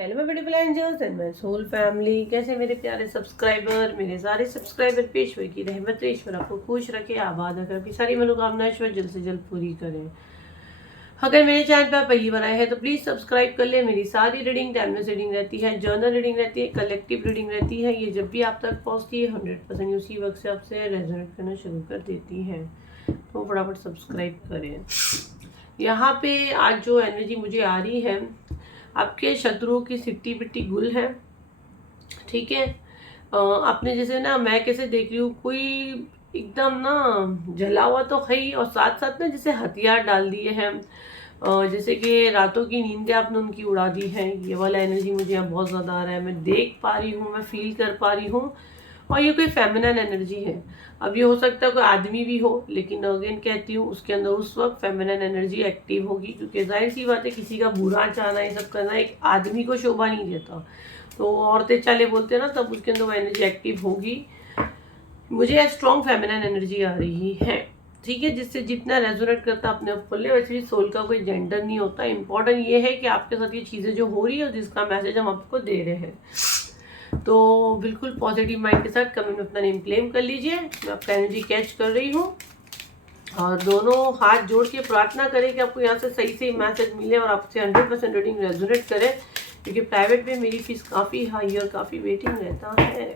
Hello my beautiful angels and my soul family. कैसे मेरे प्यारे सब्सक्राइबर, मेरे सारे सब्सक्राइबर पेशवर की रहमत ईश्वर आपको खुश रखे, आबाद रखे, आपकी सारी मनोकामना ईश्वर जल्द से जल्द पूरी करें। अगर मेरे चैनल पर आप पहली बार आए हैं तो प्लीज़ सब्सक्राइब कर ले। मेरी सारी रीडिंग टाइमलेस रीडिंग रहती है, जर्नल रीडिंग रहती है, कलेक्टिव रीडिंग रहती है। ये जब भी आप तक पहुँचती है 100% उसी वक्त से आपसे रेजोनेट करना शुरू कर देती है, तो फटाफट सब्सक्राइब करें। यहाँ पे आज जो एनर्जी मुझे आ रही है, आपके शत्रुओं की सिट्टी पिट्टी गुल है, ठीक है। आपने जैसे ना, मैं कैसे देख रही हूँ, कोई एकदम ना जला हुआ तो है ही, और साथ साथ ना जैसे हथियार डाल दिए हैं, जैसे कि रातों की नींदें आपने उनकी उड़ा दी है। ये वाला एनर्जी मुझे यहाँ बहुत ज़्यादा आ रहा है। मैं देख पा रही हूँ, मैं फील कर पा रही हूँ, और ये कोई फेमिनिन एनर्जी है। अब ये हो सकता है कोई आदमी भी हो, लेकिन अगेन कहती हूँ उसके अंदर उस वक्त फेमिनिन एनर्जी एक्टिव होगी, क्योंकि जाहिर सी बात है किसी का बुरा चाहना, ये सब करना एक आदमी को शोभा नहीं देता। तो औरतें चाले बोलते हैं ना, तब उसके अंदर वो एनर्जी एक्टिव होगी। मुझे स्ट्रॉन्ग फेमिनिन एनर्जी आ रही है, ठीक है, जिससे जितना रेजोनेट करता है अपने ऊपर ले। वैसे भी सोल का कोई जेंडर नहीं होता। इंपॉर्टेंट ये है कि आपके साथ ये चीज़ें जो हो रही है और जिसका मैसेज हम आपको दे रहे हैं, तो बिल्कुल पॉजिटिव माइंड के साथ कमेंट में अपना नेम क्लेम कर लीजिए। मैं आपका एनर्जी कैच कर रही हूँ, और दोनों हाथ जोड़ के प्रार्थना करें कि आपको यहाँ से सही से मैसेज मिले और आपसे 100% रीडिंग रेजोनेट करे, क्योंकि प्राइवेट में मेरी फीस काफ़ी हाई और काफ़ी वेटिंग रहता है।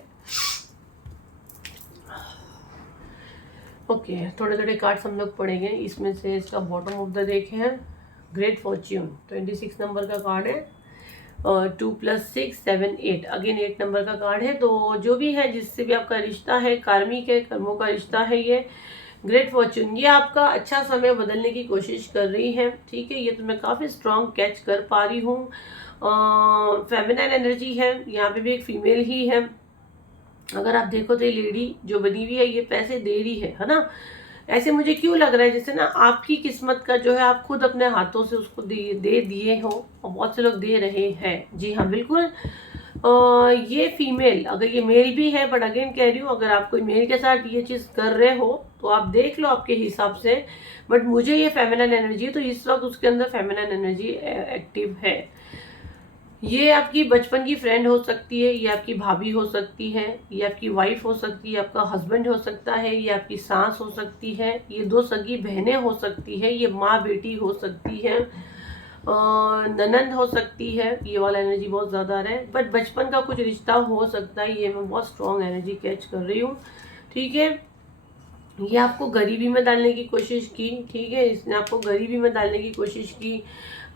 ओके, थोड़े थोड़े कार्ड्स हम लोग पढ़ेंगे। इसमें से इसका बॉटम ऑफ द देखे हैं, ग्रेट फॉर्च्यून 26 नंबर का कार्ड है, 2 + 6 7 8, अगेन 8 नंबर का कार्ड है। तो जो भी है, जिससे भी आपका रिश्ता है, कार्मिक है, कर्मों का रिश्ता है, ये ग्रेट फॉर्च्यून, ये आपका अच्छा समय बदलने की कोशिश कर रही है, ठीक है। ये तो मैं काफ़ी स्ट्रॉन्ग कैच कर पा रही हूँ। फेमिनिन एनर्जी है, यहाँ पे भी एक फीमेल ही है। अगर आप देखो तो ये लेडी जो बनी हुई है, ये पैसे दे रही है ना। ऐसे मुझे क्यों लग रहा है जैसे ना आपकी किस्मत का जो है, आप खुद अपने हाथों से उसको दे दिए हो, और बहुत से लोग दे रहे हैं। जी हाँ, बिल्कुल। ये फीमेल, अगर ये मेल भी है, बट अगेन कह रही हूँ, अगर आप कोई मेल के साथ ये चीज़ कर रहे हो तो आप देख लो आपके हिसाब से, बट मुझे ये फेमिनिन एनर्जी है, तो इस वक्त उसके अंदर फेमिनिन एनर्जी एक्टिव है। ये आपकी बचपन की फ्रेंड हो सकती है, ये आपकी भाभी हो सकती है, ये आपकी वाइफ हो सकती है, आपका हस्बैंड हो सकता है, ये आपकी सास हो सकती है, ये 2 सगी बहनें हो सकती है, ये माँ बेटी हो सकती है, ननंद हो सकती है। ये वाला एनर्जी बहुत ज़्यादा रहा है, बट बचपन का कुछ रिश्ता हो सकता है। ये मैं बहुत स्ट्रॉन्ग एनर्जी कैच कर रही हूँ, ठीक है। ये आपको गरीबी में डालने की कोशिश की, ठीक है, इसने आपको गरीबी में डालने की कोशिश की।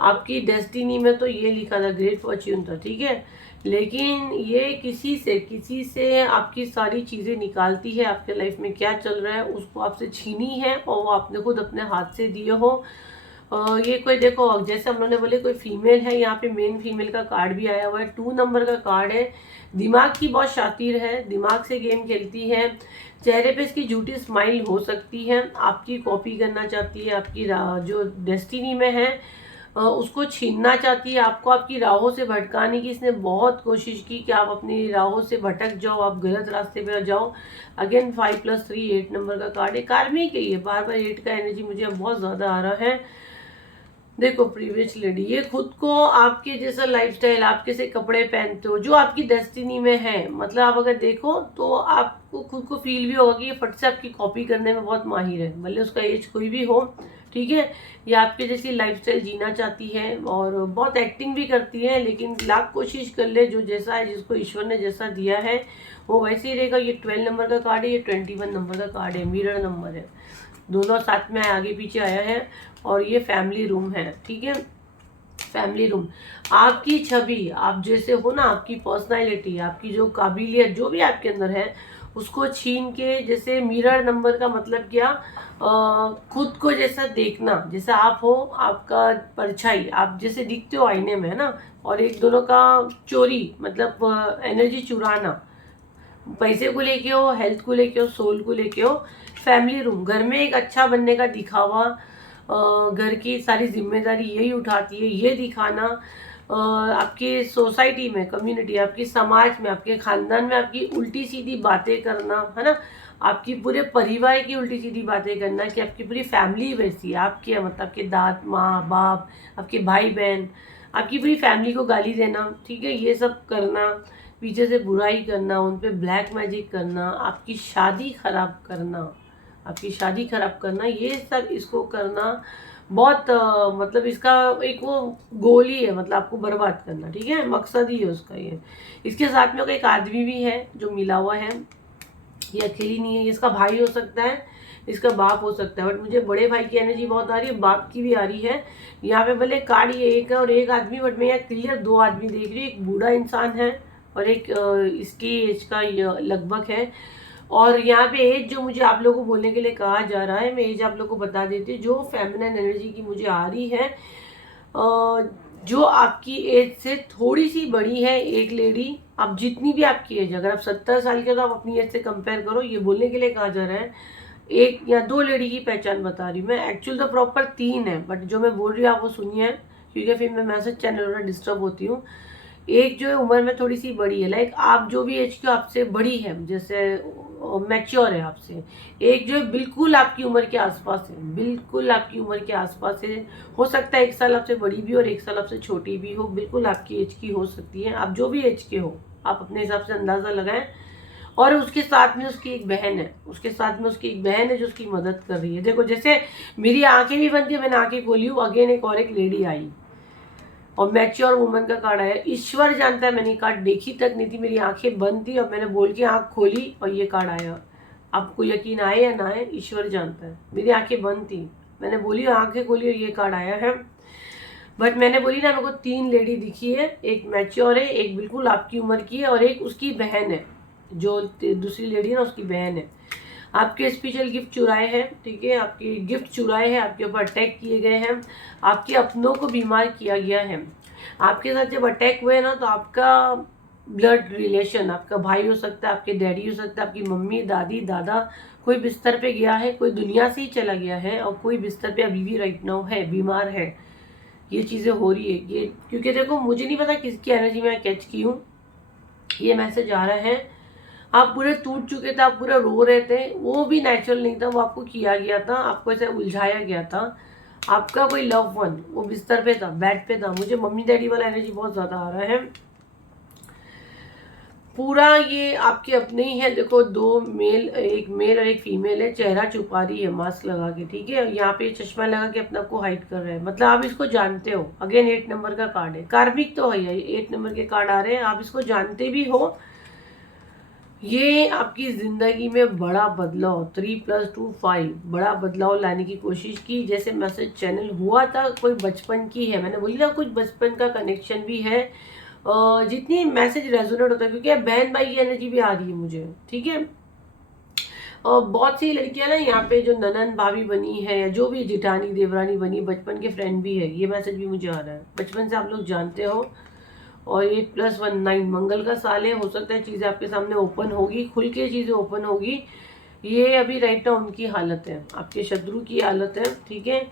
आपकी डेस्टिनी में तो ये लिखा था, ग्रेट फॉर्च्यून था, ठीक है, लेकिन ये किसी से आपकी सारी चीज़ें निकालती है। आपके लाइफ में क्या चल रहा है उसको आपसे छीनी है, और वो आपने खुद अपने हाथ से दिए हो। ये कोई देखो, जैसे हम लोगों ने बोले कोई फीमेल है, यहाँ पे मेन फीमेल का कार्ड भी आया हुआ है, 2 नंबर का कार्ड है। दिमाग की बहुत शातिर है, दिमाग से गेम खेलती है, चेहरे पे इसकी झूठी स्माइल हो सकती है, आपकी कॉपी करना चाहती है, आपकी जो डेस्टिनी में है उसको छीनना चाहती है, आपको आपकी राहों से भटकाने की इसने बहुत कोशिश की कि आप अपनी राहों से भटक जाओ, आप गलत रास्ते पे जाओ। अगेन 5 + 3 8 नंबर का कार्ड है, कार्मिक है ये, बार बार 8 का एनर्जी मुझे बहुत ज़्यादा आ रहा है। देखो प्रीवियस लेडी, ये खुद को आपके जैसा लाइफस्टाइल, आपके से कपड़े पहनते हो जो आपकी डेस्टिनी में है, मतलब आप अगर देखो तो आपको खुद को फील भी होगा कि ये फट से आपकी कॉपी करने में बहुत माहिर है, भले उसका एज कोई भी हो, ठीक है। ये आपके जैसी लाइफस्टाइल जीना चाहती है और बहुत एक्टिंग भी करती है, लेकिन लाख कोशिश कर ले, जो जैसा है, जिसको ईश्वर ने जैसा दिया है वो वैसे ही रहेगा। ये 12 नंबर का कार्ड है, ये 21 नंबर का कार्ड है, मिरर नंबर है, दोनों साथ में आगे पीछे आया है, और ये फैमिली रूम है, ठीक है। फैमिली रूम, आपकी छवि, आप जैसे हो ना, आपकी पर्सनालिटी, आपकी जो काबिलियत जो भी आपके अंदर है, उसको छीन के, जैसे मिरर नंबर का मतलब क्या, खुद को जैसा देखना, जैसा आप हो, आपका परछाई, आप जैसे दिखते हो आईने में, है ना, और एक दोनों का चोरी, मतलब एनर्जी चुराना, पैसे को लेके हो, हेल्थ को लेके हो, सोल को लेके हो। फैमिली रूम, घर में एक अच्छा बनने का दिखावा, घर की सारी जिम्मेदारी यही उठाती है, ये दिखाना, आपकी सोसाइटी में, कम्युनिटी, आपकी समाज में, आपके खानदान में आपकी उल्टी सीधी बातें करना, है ना, आपकी पूरे परिवार की उल्टी सीधी बातें करना कि आपकी पूरी फैमिली वैसी है, आपकी मतलब आपके दाद, माँ बाप, आपके भाई बहन, आपकी पूरी फैमिली को गाली देना, ठीक है, ये सब करना, पीछे से बुराई करना, उन पे ब्लैक मैजिक करना, आपकी शादी खराब करना, आपकी शादी खराब करना, ये सब इसको करना बहुत मतलब इसका एक वो गोल ही है, मतलब आपको बर्बाद करना, ठीक है, मकसद ही है उसका ये। इसके साथ में एक आदमी भी है जो मिला हुआ है, ये अकेली नहीं है, ये इसका भाई हो सकता है, इसका बाप हो सकता है, बट मुझे बड़े भाई की एनर्जी बहुत आ रही है, बाप की भी आ रही है। यहाँ पे भले कार्ड ये एक है और एक आदमी, बट मैं यहाँ क्लियर दो आदमी देख रही हूँ, एक बूढ़ा इंसान है और एक इसकी एज का लगभग है। और यहाँ पे एज जो मुझे आप लोगों को बोलने के लिए कहा जा रहा है, मैं एज आप लोगों को बता देती हूँ, जो फेमिनिन एनर्जी की मुझे आ रही है, जो आपकी एज से थोड़ी सी बड़ी है एक लेडी, आप जितनी भी आपकी एज, अगर आप 70 साल के हो तो आप अपनी एज से कंपेयर करो, ये बोलने के लिए कहा जा रहा है। एक या दो लेडी की पहचान बता रही हूँ मैं, एक्चुअल तो प्रॉपर 3 है, बट जो मैं बोल रही हूँ आप वो सुनिए, क्योंकि फिर मैं मैसेज चैनल में डिस्टर्ब होती हूँ। एक जो है उम्र में थोड़ी सी बड़ी है, लाइक आप जो भी एज की आपसे बड़ी है, जैसे मैच्योर है आपसे। एक जो है बिल्कुल आपकी उम्र के आसपास है, बिल्कुल आपकी उम्र के आसपास है, हो सकता है 1 साल आपसे बड़ी भी और 1 साल आपसे छोटी भी हो, बिल्कुल आपकी एज की हो सकती है, आप जो भी एज के हो आप अपने हिसाब से अंदाज़ा लगाएं। और उसके साथ में उसकी एक बहन है, उसके साथ में उसकी एक बहन है जो उसकी मदद कर रही है। देखो जैसे मेरी आंखें भी बंद थी, मैंने आंखें खोली हूँ, अगेन एक और एक लेडी आई और मैच्योर वुमन का कार्ड आया। ईश्वर जानता है मैंने कार्ड देखी तक नहीं थी, मेरी आंखें बंद थी और मैंने बोल के आंख खोली और ये कार्ड आया। आपको यकीन आए या ना आए, ईश्वर जानता है, मेरी आंखें बंद थी, मैंने बोली आंखें खोली और ये कार्ड आया है। बट मैंने बोली ना, मेरे को 3 लेडी दिखी है, एक मैच्योर है, एक बिल्कुल आपकी उम्र की है और एक उसकी बहन है, जो दूसरी लेडी है ना उसकी बहन है। आपके स्पेशल गिफ्ट चुराए हैं, ठीक है, आपके गिफ्ट चुराए हैं, आपके ऊपर अटैक किए गए हैं, आपके अपनों को बीमार किया गया है। आपके साथ जब अटैक हुए ना तो आपका ब्लड रिलेशन, आपका भाई हो सकता है, आपके डैडी हो सकता है, आपकी मम्मी, दादी, दादा, कोई बिस्तर पे गया है, कोई दुनिया से ही चला गया है और कोई बिस्तर पे अभी भी राइट नाउ है, बीमार है। ये चीज़ें हो रही है ये, क्योंकि देखो मुझे नहीं पता किसकी एनर्जी में कैच की हूँ, ये मैसेज आ रहा है। आप पूरे टूट चुके थे, आप पूरा रो रहे थे, वो भी नेचुरल नहीं था, वो आपको किया गया था, आपको ऐसे उलझाया गया था। आपका कोई लव वन वो बिस्तर पे था, बेड पे था, मुझे मम्मी डैडी वाला एनर्जी बहुत ज़्यादा आ रहा है। पूरा ये आपके अपने ही है, देखो 2 मेल, एक मेल और एक फीमेल है, चेहरा छुपा रही है मास्क लगा के, ठीक है, यहाँ पे चश्मा लगा के अपने आप को हाइड कर रहे हैं, मतलब आप इसको जानते हो। अगेन 8 नंबर का कार्ड है, कार्मिक तो है, 8 नंबर के कार्ड आ रहे हैं, आप इसको जानते भी हो। ये आपकी जिंदगी में बड़ा बदलाव, 3+2 5, बड़ा बदलाव लाने की कोशिश की। जैसे मैसेज चैनल हुआ था, कोई बचपन की है, मैंने बोली ना कुछ बचपन का कनेक्शन भी है। जितनी मैसेज रेजोनेट होता है, क्योंकि बहन भाई की एनर्जी भी आ रही है मुझे, ठीक है। और बहुत सी लड़कियां ना यहाँ पे जो ननन भाभी बनी है या जो भी जिठानी देवरानी बनी, बचपन के फ्रेंड भी है, ये मैसेज भी मुझे आ रहा है, बचपन से आप लोग जानते हो। और 8+1 9, मंगल का साल है, हो सकता है चीज़ें आपके सामने ओपन होगी, खुल के चीज़ें ओपन होगी। ये अभी राइट नाउ उनकी हालत है, आपके शत्रु की हालत है, ठीक है।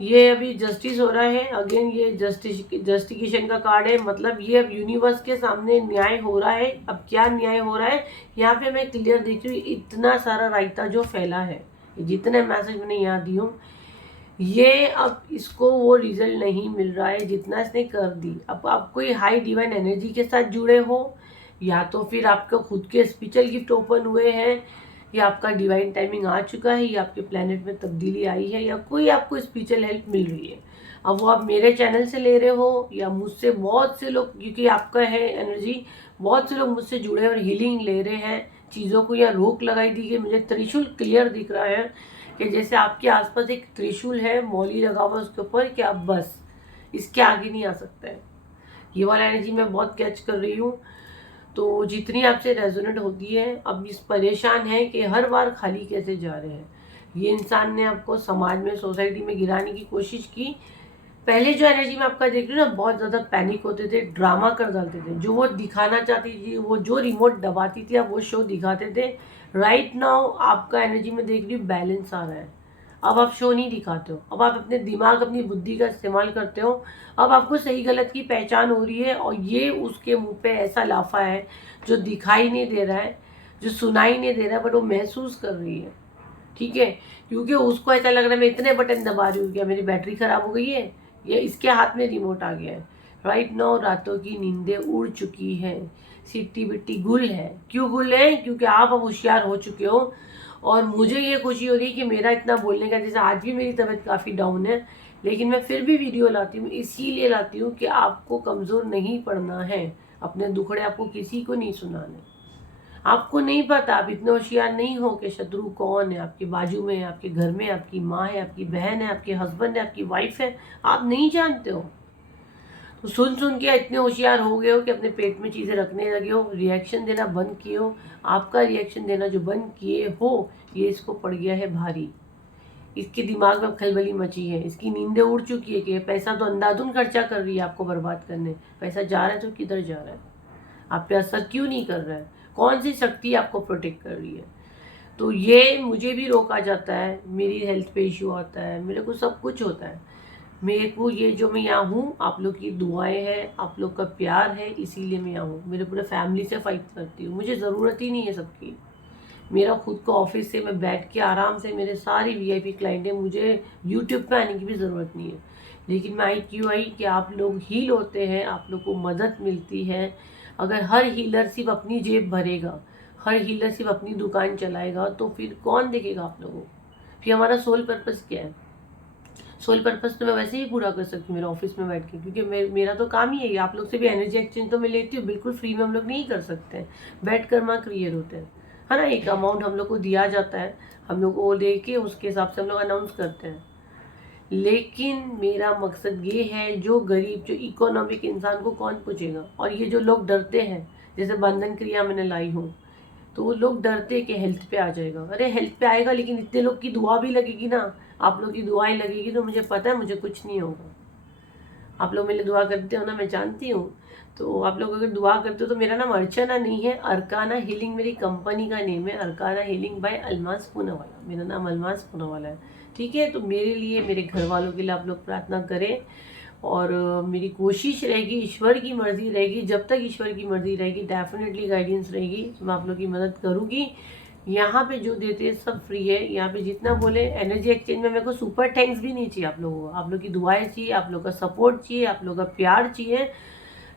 ये अभी जस्टिस हो रहा है, अगेन ये जस्टिफिकेशन का कार्ड है, मतलब ये अब यूनिवर्स के सामने न्याय हो रहा है। अब क्या न्याय हो रहा है, यहाँ पे मैं क्लियर देख रही हूँ, इतना सारा रायता जो फैला है, जितने मैसेज मैंने यहाँ दी हूँ, ये अब इसको वो रिजल्ट नहीं मिल रहा है जितना इसने कर दी। अब आप कोई हाई डिवाइन एनर्जी के साथ जुड़े हो, या तो फिर आपका खुद के स्पिरिचुअल गिफ्ट ओपन हुए हैं, या आपका डिवाइन टाइमिंग आ चुका है, या आपके प्लेनेट में तब्दीली आई है, या कोई आपको स्पिरिचुअल हेल्प मिल रही है। अब वो आप मेरे चैनल से ले रहे हो या मुझसे, बहुत से लोग, क्योंकि आपका है एनर्जी, बहुत से लोग मुझसे जुड़े और हीलिंग ले रहे हैं। चीज़ों को यहाँ रोक लगाई दी गई, मुझे त्रिशूल क्लियर दिख रहा है कि जैसे आपके आसपास एक त्रिशूल है, मौली लगा हुआ उसके ऊपर, कि आप बस इसके आगे नहीं आ सकते हैं। ये वाला एनर्जी मैं बहुत कैच कर रही हूँ। तो जितनी आपसे रेजोनेट होती है, अब इस परेशान है कि हर बार खाली कैसे जा रहे हैं। ये इंसान ने आपको समाज में, सोसाइटी में गिराने की कोशिश की। पहले जो एनर्जी में आपका देख रही हूँ ना, बहुत ज़्यादा पैनिक होते थे, ड्रामा कर डालते थे, जो वो दिखाना चाहती थी, वो जो रिमोट दबाती थी, आप वो शो दिखाते थे। राइट नाउ आपका एनर्जी में देख रही हूँ बैलेंस आ रहा है। अब आप शो नहीं दिखाते हो, अब आप अपने दिमाग, अपनी बुद्धि का इस्तेमाल करते हो। अब आपको सही गलत की पहचान हो रही है, और ये उसके मुंह पे ऐसा लाफा है जो दिखाई नहीं दे रहा है, जो सुनाई नहीं दे रहा है, बट वो महसूस कर रही है, ठीक है। क्योंकि उसको ऐसा लग रहा है मैं इतने बटन दबा रही हूँ, क्या मेरी बैटरी खराब हो गई है, या इसके हाथ में रिमोट आ गया है। राइट नाउ रातों की नींदें उड़ चुकी हैं, सिट्टी बिट्टी गुल है। क्यों गुल है? क्योंकि आप अब होशियार हो चुके हो। और मुझे ये खुशी हो रही है कि मेरा इतना बोलने का, जैसे आज भी मेरी तबीयत काफ़ी डाउन है, लेकिन मैं फिर भी वीडियो लाती हूँ, इसीलिए लाती हूँ कि आपको कमज़ोर नहीं पड़ना है। अपने दुखड़े आपको किसी को नहीं सुनाने। आपको नहीं पता, आप इतने होशियार नहीं हो कि शत्रु कौन है, आपके बाजू में है, आपके घर में, आपकी माँ है, आपकी बहन है, आपके हस्बैंड है, आपकी वाइफ है, आप नहीं जानते हो। तो सुन सुन के इतने होशियार हो गए हो कि अपने पेट में चीज़ें रखने लगे हो, रिएक्शन देना बंद किए हो। आपका रिएक्शन देना जो बंद किए हो, ये इसको पड़ गया है भारी। इसके दिमाग में खलबली मची है, इसकी नींदें उड़ चुकी है कि पैसा तो अंधाधुन खर्चा कर रही है आपको बर्बाद करने। पैसा जा रहा है तो किधर जा रहा है, आप पे असर क्यों नहीं कर रहा है, कौन सी शक्ति आपको प्रोटेक्ट कर रही है। तो ये मुझे भी रोका जाता है, मेरी हेल्थ पे इश्यू आता है, मेरे को सब कुछ होता है। मेरे को ये जो मैं यहाँ हूँ, आप लोग की दुआएं हैं, आप लोग का प्यार है, इसीलिए मैं यहाँ हूँ। मेरे पूरे फैमिली से फाइट करती हूँ, मुझे ज़रूरत ही नहीं है सबकी। मेरा खुद का ऑफिस से मैं बैठ के आराम से, मेरे सारी वीआईपी क्लाइंट है, मुझे यूट्यूब पे आने की भी ज़रूरत नहीं है। लेकिन मैं आई क्यों आई कि आप लोग हील होते हैं, आप लोग को मदद मिलती है। अगर हर हीलर सिर्फ अपनी जेब भरेगा, हर हीलर सिर्फ अपनी दुकान चलाएगा, तो फिर कौन देखेगा आप लोगों को? फिर हमारा सोल पर्पस क्या है? सोल पर्पस तो मैं वैसे ही पूरा कर सकती हूँ मेरे ऑफिस में बैठ के, क्योंकि मेरा तो काम ही है। आप लोग से भी एनर्जी एक्सचेंज तो मैं लेती हूँ, बिल्कुल फ्री में हम लोग नहीं कर सकते हैं, बैठ कर माँ क्रिएट होते हैं, है ना। एक अमाउंट हम लोग को दिया जाता है, हम लोग वो दे के उसके हिसाब से हम लोग अनाउंस करते हैं। लेकिन मेरा मकसद ये है, जो गरीब, जो इकोनॉमिक इंसान को कौन पूछेगा। और ये जो लोग डरते हैं, जैसे बंधन क्रिया मैंने लाई हूँ, तो वो लोग डरते कि हेल्थ पे आ जाएगा। अरे हेल्थ पे आएगा, लेकिन इतने लोग की दुआ भी लगेगी ना, आप लोग की दुआएं लगेगी, तो मुझे पता है मुझे कुछ नहीं होगा। आप लोग मेरे लिए दुआ करते हो ना, मैं जानती हूँ। तो आप लोग अगर दुआ करते हो, तो मेरा नाम अर्चना नहीं है, अरकाना हीलिंग मेरी कंपनी का नेम है। Arcana healing by Almas Poonawala, मेरा नाम अलमास पूनावाला है, ठीक है। तो मेरे लिए, मेरे घर वालों के लिए आप लोग प्रार्थना करें। और मेरी कोशिश रहेगी, ईश्वर की मर्जी रहेगी, जब तक ईश्वर की मर्जी रहेगी, डेफिनेटली गाइडेंस रहेगी, तो मैं आप लोग की मदद करूँगी। यहाँ पे जो देते हैं सब फ्री है। यहाँ पे जितना बोले एनर्जी एक्सचेंज में, मेरे को सुपर थैंक्स भी नहीं चाहिए आप लोगों को। आप लोग की दुआएं चाहिए, आप लोग का सपोर्ट चाहिए, आप लोग का प्यार चाहिए।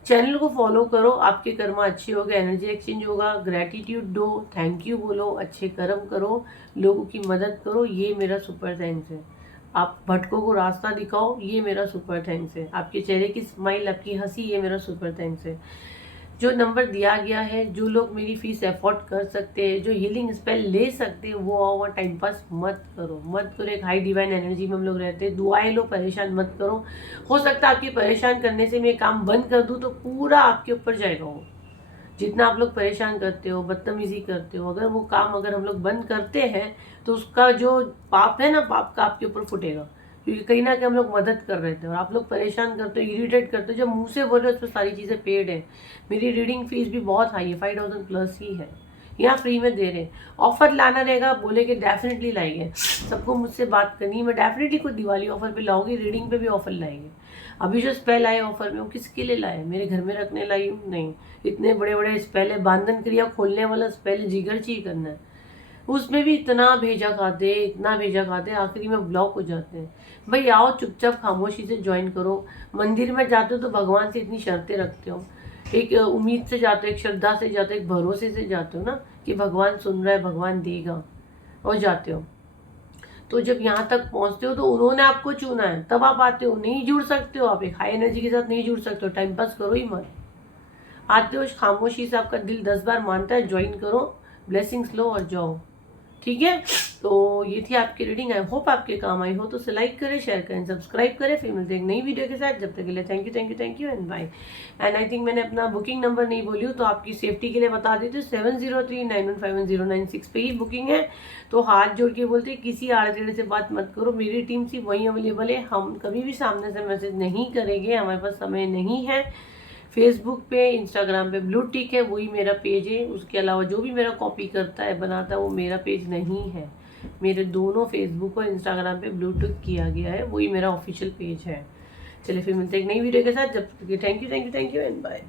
चैनल को फॉलो करो, आपके कर्म अच्छे हो गए, एनर्जी एक्सचेंज होगा। ग्रैटिट्यूड दो, थैंक यू बोलो, अच्छे कर्म करो, लोगों की मदद करो, ये मेरा सुपर थैंक्स है। आप भटकों को रास्ता दिखाओ, ये मेरा सुपर थैंक्स है। आपके चेहरे की स्माइल, आपकी हंसी, ये मेरा सुपर थैंक्स है। जो नंबर दिया गया है, जो लोग मेरी फीस अफोर्ड कर सकते हैं, जो हीलिंग स्पेल ले सकते हैं, वो आओ, टाइम पास मत करो, मत करो। एक हाई डिवाइन एनर्जी में हम लोग रहते हैं, दुआएं लो, परेशान मत करो। हो सकता है आपकी परेशान करने से मैं काम बंद कर दूँ, तो पूरा आपके ऊपर जाएगा वो। जितना आप लोग परेशान करते हो, बदतमीजी करते हो, अगर वो काम अगर हम लोग बंद करते हैं, तो उसका जो पाप है ना, पाप का आपके ऊपर फुटेगा। क्योंकि कहीं ना कहीं हम लोग मदद कर रहे थे, और आप लोग परेशान करते हो, इरिटेट करते हो। जब मुंह से बोले उस पर सारी चीज़ें पेड है। मेरी रीडिंग फीस भी बहुत हाई है, 5000 प्लस ही है। यहाँ फ्री में दे रहे हैं। ऑफर लाना रहेगा, बोले कि डेफिनेटली लाएंगे। सबको मुझसे बात करनी है, मैं डेफिनेटली कोई दिवाली ऑफर पे लाऊंगी, रीडिंग पे भी ऑफर लाएंगे। अभी जो स्पेल आए ऑफर में, वो किसके लिए लाए? मेरे घर में रखने लाई हूँ? नहीं। इतने बड़े बड़े स्पेल है, बांधन क्रिया खोलने वाला स्पेल, जिगर ची करना है, उसमें भी इतना भेजा खाते, इतना भेजा खाते, आखिरी में ब्लॉक हो जाते हैं। भाई आओ, चुपचाप खामोशी से ज्वाइन करो। मंदिर में जाते हो तो भगवान से इतनी शर्तें रखते हो, एक उम्मीद से जाते हो, एक श्रद्धा से जाते हो, एक भरोसे से जाते हो ना, कि भगवान सुन रहा है, भगवान देगा, और जाते हो। तो जब यहाँ तक पहुँचते हो, तो उन्होंने आपको चुना है, तब आप आते हो। नहीं जुड़ सकते हो आप, एक हाई एनर्जी के साथ नहीं जुड़ सकते हो, टाइम पास करो ही मत। आते हो खामोशी से, आपका दिल 10 बार मानता है, ज्वाइन करो, ब्लेसिंग्स लो और जाओ, ठीक है। तो ये थी आपकी रीडिंग, आई होप आपके काम आई हो। तो लाइक करें, शेयर करें, सब्सक्राइब करें। फिर मिलते हैं एक नई वीडियो के साथ, जब तक के लिए thank you, thank you, thank you and bye. And I think मैंने अपना बुकिंग नंबर नहीं बोली हूँ, तो आपकी सेफ्टी के लिए बता देती हूँ, 7039151096 पे ही बुकिंग है। तो हाथ जोड़ के बोलते हैं, किसी आड़े टेढ़े से बात मत करो, मेरी टीम सिर्फ वही अवेलेबल है। हम कभी भी सामने से मैसेज नहीं करेंगे, हमारे पास समय नहीं है। फेसबुक पे, इंस्टाग्राम पे ब्लू टिक है, वही मेरा पेज है। उसके अलावा जो भी मेरा कॉपी करता है, बनाता है, वो मेरा पेज नहीं है। मेरे दोनों फेसबुक और इंस्टाग्राम पे ब्लू टिक किया गया है, वही मेरा ऑफिशियल पेज है। चलिए फिर मिलते हैं एक नई वीडियो के साथ, जब तक thank you, thank you, thank you and bye.